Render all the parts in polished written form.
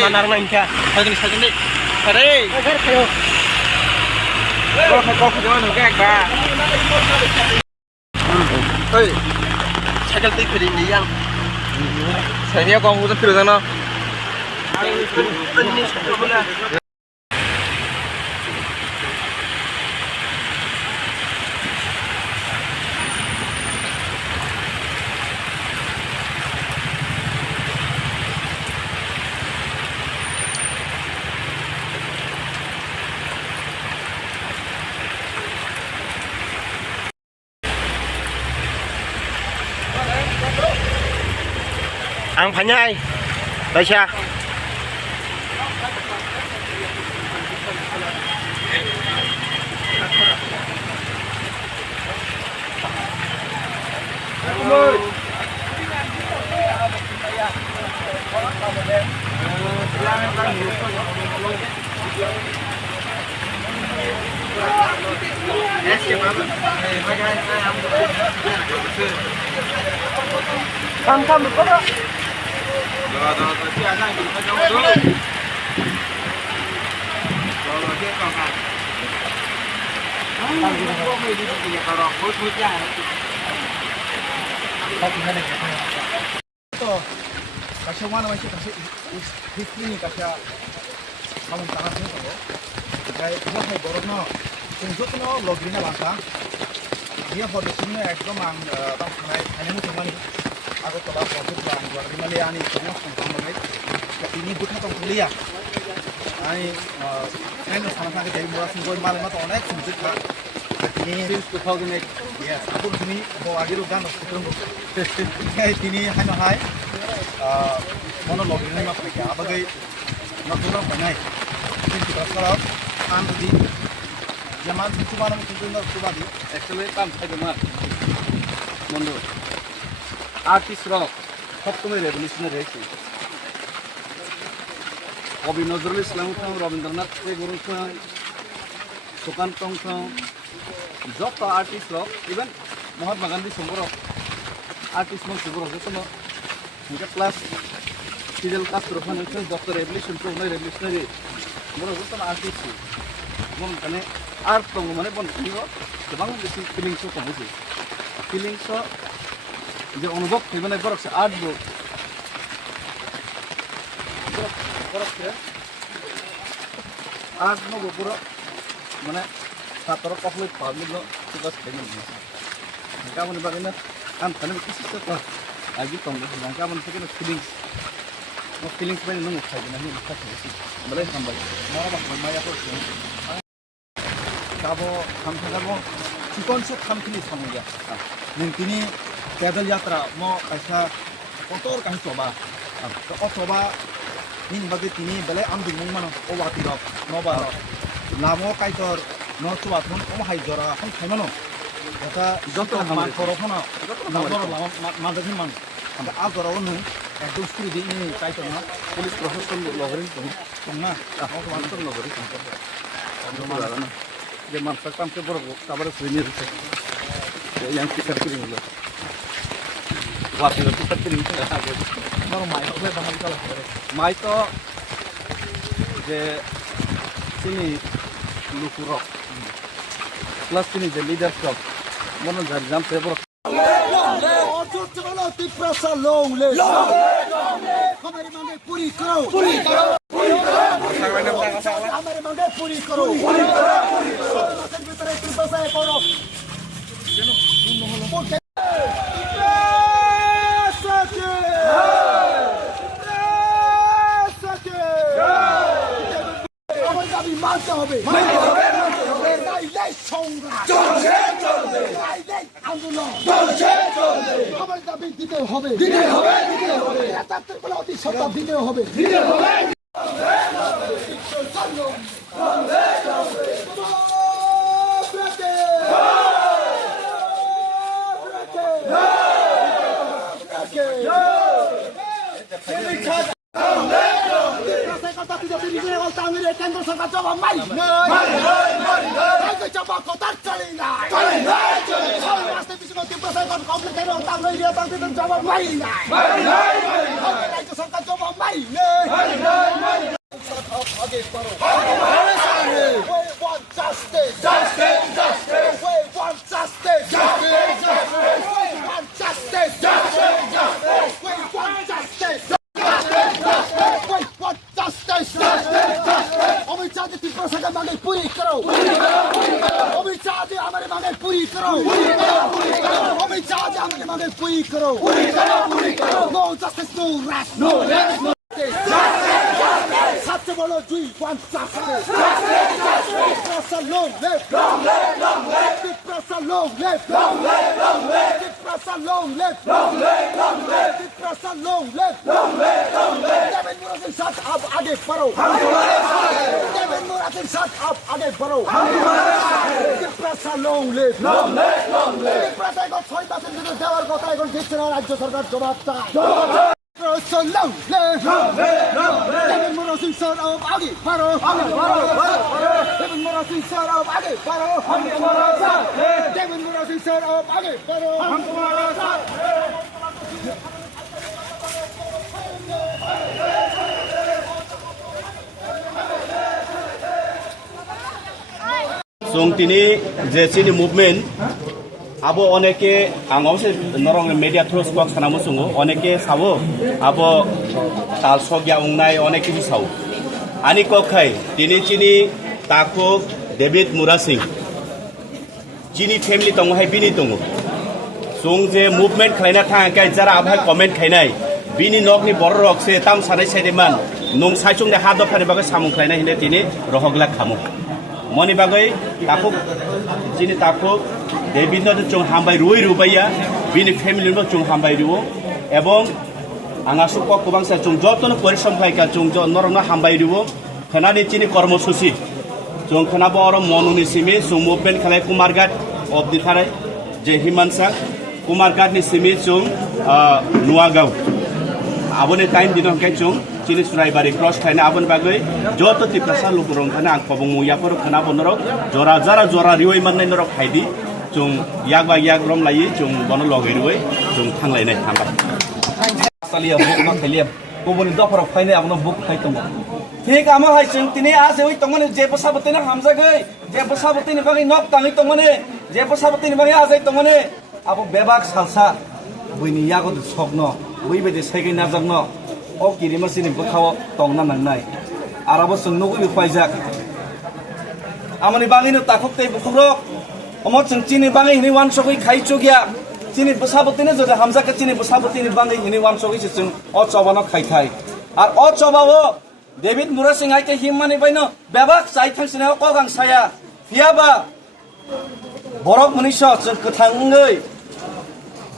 Mana orang India? Saya ni. Kare. Kayo. Kau jangan nak ba. Oi. Cycle tik phiri ni yang. Saya ni kau mungkin phiri sana. Ang Panyai, Baca. Kam betul tak? Kasih mana macam kasih history ni kasih kamu tangan ni tu. Kayak buat hai borokno, tunjuk no login bangsa. Dia foto sini ekdom ang bangsa ni, hanya macam ni. Aku telah profit bang, jual lima liani, semua tentang mereka. Ini bukan tentang kuliah. Ini, saya sama-sama kita murah singgul malam atau naik sumber tak. Ini since 2008, yes. Aku di sini bawa lagi rugan, sekarang ini hanya hai, monolog ini macam apa? Apa gay, nak turun apa naik? Ini kita sekarang, anu di zaman cuma nak tunjuk coba di. Actually, kan saya cuma mundur. Artist rock, সপ্তমের রেভলিউশনের রেখে কবি নজরুল ইসলাম রবীন্দ্রনাথ ঠাকুর সুকান্ত যত artist rock even Mahatma Gandhi সম্পর্ক artist মন্ত্রীগুলো যত plus Fidel Castro যত revolution revolutionary বড় যত artist মানে art দङ মানে বন্ধুनियाव गोबां बेसि फिलिंसखौ कमोसै फिलिंसखौ যে অনুভব ফেবনে বরকছে আর্ট বো বরকছে আর্ট নো পুরো মানে ছাত্র কখনোই পাবলিক সুবাস খেয়ে গামন বাগিনা কাম খানে কিছু তো আগে কম গামন থেকে ফিলিংস মানে নং খাই না নি খাচ্ছি বলে হামবাই মারা মায়া করছে গাবো খামখাগাবো চিকনসো খামখিনি সামুয়া नोंनि पैदल यात्रा मो ऐसा कोटर कहीं चोबा तो चोबा इन बगे तिनी बेले आम दुमुंग मानो ओ वाती रक नबा लामो काइतर न चुवाथन ओ हाय जरा हम खाइमानो এটা যত মান করফনা নবর লামো মাদহি মান আমরা আ জরাও নু একদম স্কুল দি নি কাইतर না পুলিশ প্রশাসন লগরি দং না আমার মানসর লগরি আমরা যে মানসা কামকে বড় কাবারে সুইনি হচ্ছে yang kisar kirim lo, waktu itu kisar kirim itu ada. Mau mai apa bahan kalau mai to, je sini lukurok, plus sini je leader shop, mana jadi jam tebor. Ojo cakap tiprasa long le. Hamaरे मांगे पूरी करो. पूरी करो. पूरी करो. हमारे मांगे पूरी करो. पूरी करो. पूरी करो. भीतर तिरपसा करो. মানতে হবে আমার দাবি দিতে হবে অতি সত্তা দিতে হবে কেন্দ্র সরকার জবাব মারি জবাব কথা চলে না রাস্তায় পিছনে তীব্র কমপ্লিট জবাব মারি রাজ্য সরকার জবাব No justice, no rest. No rest, no justice. Saptology, want justice. The press alone left. Long live, long live. The press alone left. Long live, long live. The press alone left. Long live, long live. The press alone left. Long live, long live. Devin Muratin shut up, आगे बढ़ो. Devin Muratin shut up, आगे बढ़ो. The press alone left. Long live, long live. The press got 6% কিন্তু দেওয়ার কথা এখন দিচ্ছে না রাজ্য সরকার জবাব চায়. Press alone left. Devin Muratin shut up, आगे बढ़ो. Devin Muratin shut up, आगे बढ़ो. Devin Muratin shut up, आगे बढ़ो. Tini je sini movement abo oneke angose norong media through skok sanamu sungo oneke sabo abo tal sogya ungnai oneke ki sawo ani kokhai tini chini takok David Murasing chini family tongo hai bini tongo sung je movement khlaina thang kai jara abhai comment khainai bini nokni bor rok se tam sanai saideman nong saisung de hado phari bagai samung khlaina hine tini rohogla khamu moni bagai takuk jini takuk David no chung hambai ruai rubaya bini family no chung hambai ruo ebong anga supok kubang sa chung jotono porisom khai ka chung jo norong no hambai ruo khanani chini kormosusi chung khana bor monuni simi chung movement khalai kumargat of the tharai je himansa kumargat ni simi chung nuagau abone time dinong kai chung chini suraibari cross thaina abon bagai joto tiprasa lukurong thana ang pabung muya por khana bonorok jora jara jora rioi mannai norok haidi chung yak ba yak rom lai chung bono logai ruoi chung thanglai nai thamba salia book ma khaliam ko boni do farok phaine amno book khai tong ठीक आमा हाय जों तिने आ जेबै तंगने जे बसाबतेना हामजागै जे बसाबतेनि बागै नक ताङै तंगने जे बसाबतेनि बागै आजै तंगने आबो बेबाक सालसा बुइनि यागो सकन बुइबेदि साइगै नाजागन o kirimasi ni bukhaw tongna nangnai arabo sungno gu paijak amani bangi no takuk tei bukhurok omot sung chini bangi hini wan sogui khai chugya chini busaboti ne joda hamza ka chini busaboti ni bangi hini wan sogui sung o chobano khai thai ar o chobao David Murasing ai te himmani baino bebak sai thangsine ko gang saya fiaba borok munisho sung kathangai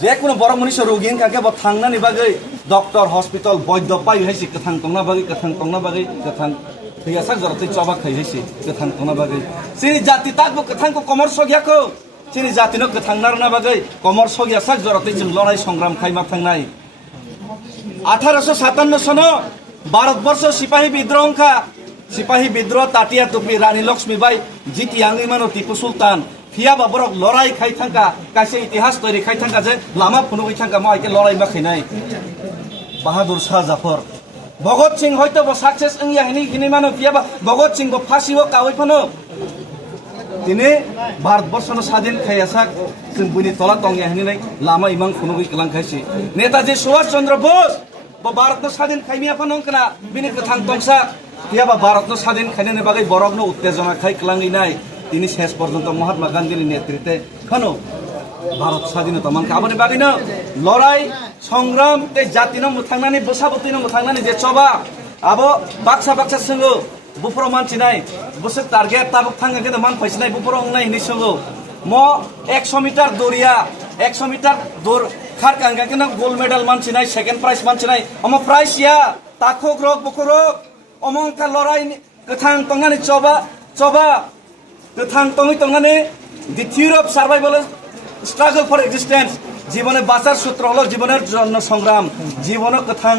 je kono borok munisho rogin kake bo thangnani bagai doctor hospital boydo pai haisi kathang tongna bagi kathang thiasak jarati choba khai haisi kathang tongna bagi sini jati takbo kathang ko komor sogya ko sini jati no kathang narna bagi komor sogya sak jarati jing lorai সংগ্রাম khai ma thangnai 1857 সনো Bharatvarsha সিপাহী বিদ্রোহ কা সিপাহী বিদ্রোহ তাতিয়া টুপি রানী লক্ষ্মীবাই জিতি আংনি মানো টিপু সুলতান ফিয়া বাবরক লড়াই খাই থাকা কাছে ইতিহাস তৈরি খাই থাকা যে লামা ফুনুই থাকা মাইকে লড়াই মা খাইনাই বাহাদুর শাহ জাফর ভগৎ সিং হয়তো সাকসেস ইংয়া হিনি মানো ফিয়াবা ভগৎ সিং গো ফাঁসিও কাওই ফানো তিনি ভারতবর্ষ স্বাধীন খাইয়াসাক जों बुनि तला तंगिया हिनि नै लामा इमां फुनुगै कलां खायसि नेताजी सुभाष चंद्र बोस बो भारतनो स्वाधीन खाइमिया फानं कना बिनि कथां तंसा फियाबा भारतनो स्वाधीन खाइने बागै बरकनो उत्तेजना खाइ कलांगै नाय তিনি শেষ পর্যন্ত মহাত্মা গান্ধীর নেতৃত্বে খানো ভারত স্বাধীনতা মান কাবনে বাগিনো লড়াই সংগ্রাম তে জাতিনো মুথাंनानै বসাবতিনো মুথাंनानै যে চবা আবো বাক্সা বাক্সা সঙ্গ বুফর মানছি নাই বসে টার্গেট তাবক থাঙ্গা কেন মান ফাইছিনাই বুফর নাই নি সঙ্গ ম 100 মিটার দৌড়িয়া 100 মিটার দৌড় খার কাঙ্গা কেন গোল্ড মেডেল মানছি নাই সেকেন্ড প্রাইজ মানছি নাই অম প্রাইজ ইয়া তাখক রক বুখরক অমংকা লড়াই গথাং তংনাनै চবা গথাং তংনাनै the theory of survival struggle for existence জীবনে বাঁচার সূত্র হলো জীবনের জন্য সংগ্রাম জীবন গথাং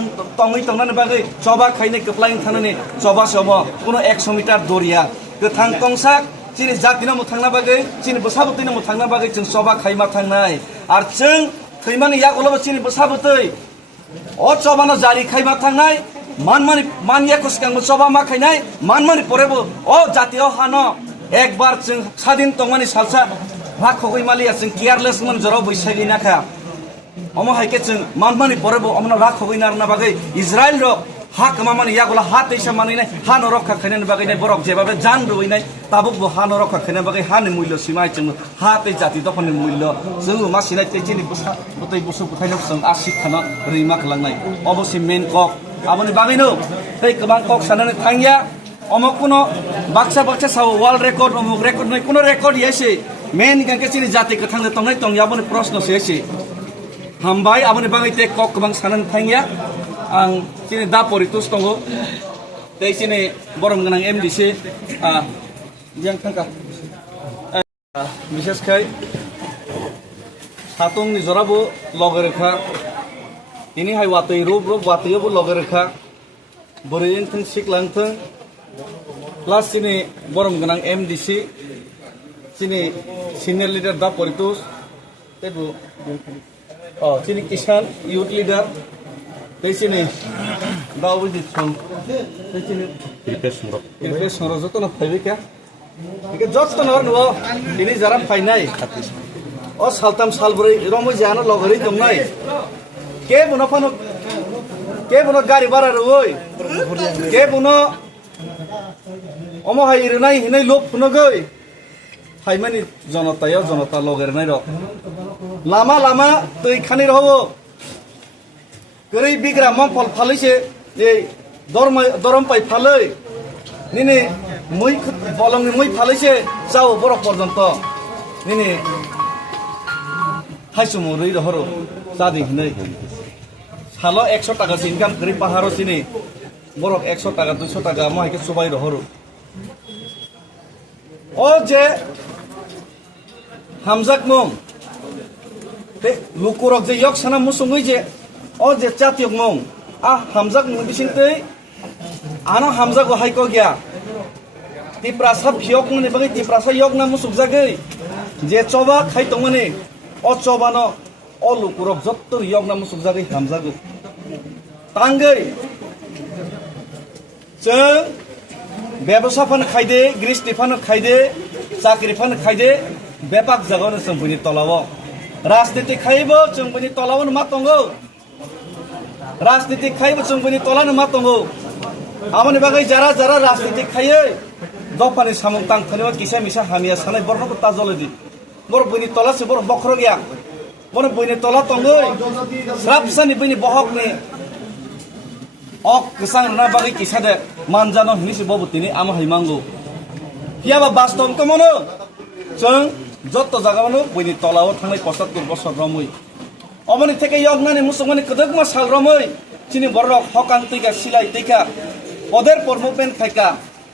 তংনাनै বাগै চবা খাইনে কপ্লাইন থানাनै চবা সব কোনো 100 মিটার দৌড়িয়া গথাং তংসাক চিনি জাতিनो मुथांना बागै चिनि बसाबतिनो मुथांना बागै जों सबा खाइमा थांनाय आर जों खैमानि यागलबो चिनि बसाबतै अ चबानो जारि खाइमा थांनाय मानमानि मानिया कुसकांबो सभा मा खायनाय मानमानि परेबो ओ जातीय हानो एकबार जों स्वाधीन तंमानि सालसा हा खगै मालिया जों केयारलेस मन जराव बैसागि नाखा अम हाइके जों मानमानि परेबो अमना रा खगै नारना बागै इजराइल रो हा कमामानि यागुला हा तैसा मानिनाय हा न रखा खायनाय बागै बरक जेबाबे जान रुइनाय ताबुक हा न रखा खायनाय बागै हा नि मूल्य सिमाय जों हा तै जाति दफानि मूल्य जों मा सिनाय तैजिनि बुसा बतै बुसु बुथायनो जों आसिक खाना रैमा खालांनाय अबसि मेन कक आबनि बागैनो तै गोबां कक साननानै थांगिया अमक कुनो बाक्सा बाक्सा साव वर्ल्ड रेकर्ड अमुक रेकर्ड नै कुनो रेकर्ड यासै मेन गांके चिनि जाति कथांनो तंनाय तं याबनि प्रश्न सेसै हामबाय आबनि बागै ते कक गोबां साननानै थांगिया आं चिनि दा परितोष दङ तै चिनि बरम गोनां एमडिसि जों थांका बिसेसखाय सातंनि जराबो लगरेखा ini hai watui rup watui bu logereka borin thung siklang thung plus sini borom ganang MDC sini senior leader da Poritus tebu oh sini kisan youth leader tei sini da ubudi thung tei sini request soro joto na phaibe kya ike joto na no ini jara phainai o saltam salbrai romo jana logeri dongnai के बुनो फनो के बुनो गाड़ी बारा रोय के बुनो अमो हाय इरनाय हिनै लोक फुनो गय हायमानि जनता लगेरनाय र लामा लामा तै खानि रहबो गरै बिग्रा मंफल फालैसे ए दरम पाइ फालै निनि मै बलंनि मै फालैसे जाव बरक पर्यन्त निनि हायसुमु रै रहरो जादि हिनै सालो 100 টাকা ইনকাম করি পাহাড় চিনি বরক 100 টাকা 200 টাকা মহাকে সবাই রহরু ও যে হামজাক মং তে লুকুরক যে ইয়ক সানা মুসুঙ্গই যে ও যে চাতিয়ক মং আ হামজাক মং বিসিনতে আনা হামজাক হাইকো গিয়া তিপ্রাসা ভিয়ক মনে বাগै তিপ্রাসা ইয়ক না মুসুক জাগৈ যে চবা খাই তংমানে ও চবানো o lukurok jottor yok na musuk jari hamjago tangei जों ব্যবসা ফান খাইদে গৃহস্থী ফান খাইদে চাকরি ফান খাইদে বেপাক জাগানো जों बनि तलाव राजनीति खाइबो जों बनि तलाव मा दंगौ राजनीति खाइबो जों बनि तलाव मा दंगौ आमनि बागै जारा जारा राजनीति खायै दफानि सामुं तां खनेवा किसा मिसा हामिया सानाय बरखौ ताजलदि बर बनि तलासे बर बखर गया बर बनि तला दंगै स्राबसानि बनि बहकनि ok kesang na bagi kisah deh manjano ini si bobo tini ama himangu kia ba bastom kemono ceng joto jaga mano bini tolawo tangai posat kurbosor romui omani teke yok nani musumani kedek masal romui cini borok hokang tiga silai tiga poder por movement faika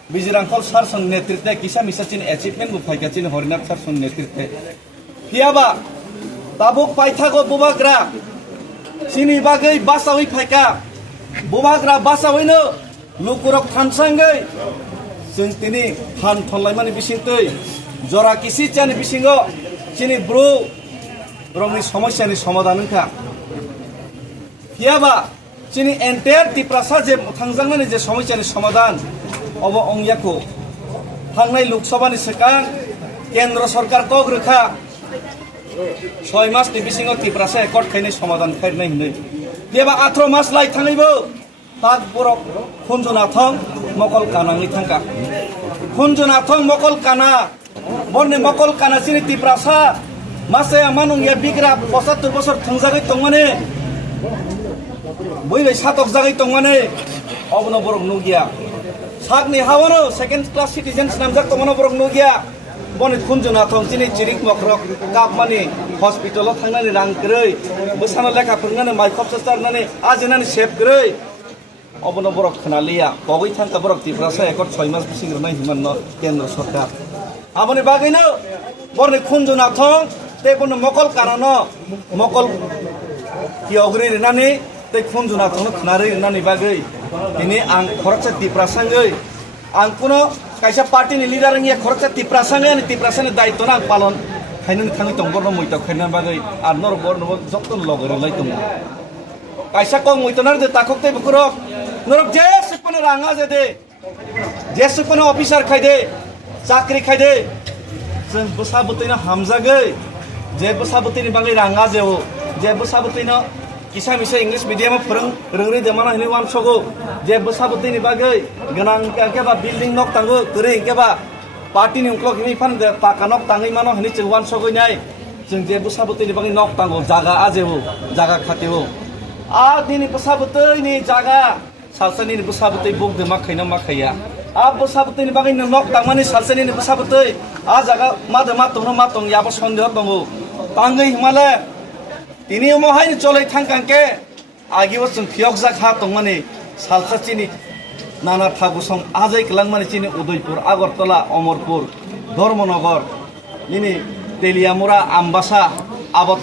bijirangkol sarson netritne kisah misa cini achievement bu faika cini horinat sarson netritne kia ba tabuk paithago bubagra cini bagai basawi faika बुबाग्रा बासावैनो लुकुरक थानसांगै जों तिनि फान थनलायमानि बिसिंतै जरा किसि चानि बिसिंगो चिनि ब्रु रंनि समस्यानि समाधान नोंखा कियाबा चिनि entire Tiprasa जे थांजांनानि जे समस्यानि समाधान अब अंयाखौ थांनाय लोकसभानि सिगां केन्द्र सरकार कग्रोखा 6 मासनि बिसिङाव तिप्रासा एकर्ड खायनाय समाधान खायनाय होनै देबा 18 मास लाई थाङैबो ताक बरक खुनजुनाथं मकल कानांनि थांका खुनजुनाथं मकल काना बरने मकल काना सिनि तिप्रासा मासे मानुंगिया बिग्रा 75 बছর थांजागै तंमाने बैबै सातक जागै तंमाने अबनो बरक नुगिया सागनि हावनो सेकेन्ड क्लास सिटिजेन्स नामजाक तंमानो बरक नुगिया बने खुनजुनाथं सिनि चिरिक मकरक कापमानि हस्पिटालाव थांनानै रां गरै बोसाना लेखा फोरोंनानै माइखब सारनानै आजिनानै सेभ गरै अबनो बरक खोनालिया बगै थांका बरक तिप्रासा एकर्ड 6 मास बिसिंग्रनाय हिमान केन्द्र सरकार आबनि बागैनो बरने खुनजुनाथं ते बनो मकल कानानो मकल कियग्रि रिनानै ते खुनजुनाथं खोनारै रिनानै बागै दिनै आं खरचा तिप्रासांगै आं कुनो कायसा पार्टीनि लिडार निया खरचा तिप्रासांगै तिप्रासानि दायित्वना आं पालन खायनो थाङै दंबरनो मैता खायना बागै आर नर बरनो जत्न लगरै लायदों कायसा कम मैतनार दे ताखकते बखरक नरक जेसेबानो राङा जेदे जेसेबानो अफिसार खायदे चाकरि खायदे जों बोसाबोतैनो हामजागै जेबो साबोतैनि बागै राङा जेवो जेबो साबोतैनो किसा मिसा इंलिश मिडियाम फोरोंरि देमाना हिनि वान सगो जेबो साबोतैनि बागै गोनां केबा बिल्डिं नक तांगो तोरै केबा पार्टीनि उंक्लक हिनि फान ताका नक ताङै मानो हिनि जों वान सगैनाय जों जेबो साबोतैनि बागै नक तांगो जागा आजेवो जागा खातेवो आ दिनि बोसाबोतैनि जागा सालसानि बोसाबोतै बुक दे माखैना माखैया आ बोसाबोतैनि बागै नक तांमानि सालसानि बोसाबोतै आ जागा मादे मातंनो याबो सन्देह दङो तांगै हिमाले तिनी मोहाय चलै थांकांके आगिबो जों फियक जाखा तंमाने सालसाचिनि नाना थागुसं आजै कलांमानि चिनि उदयपुर आगरतला अमरपुर धर्मनगर निनि तेलियामुरा आम्बासा आबता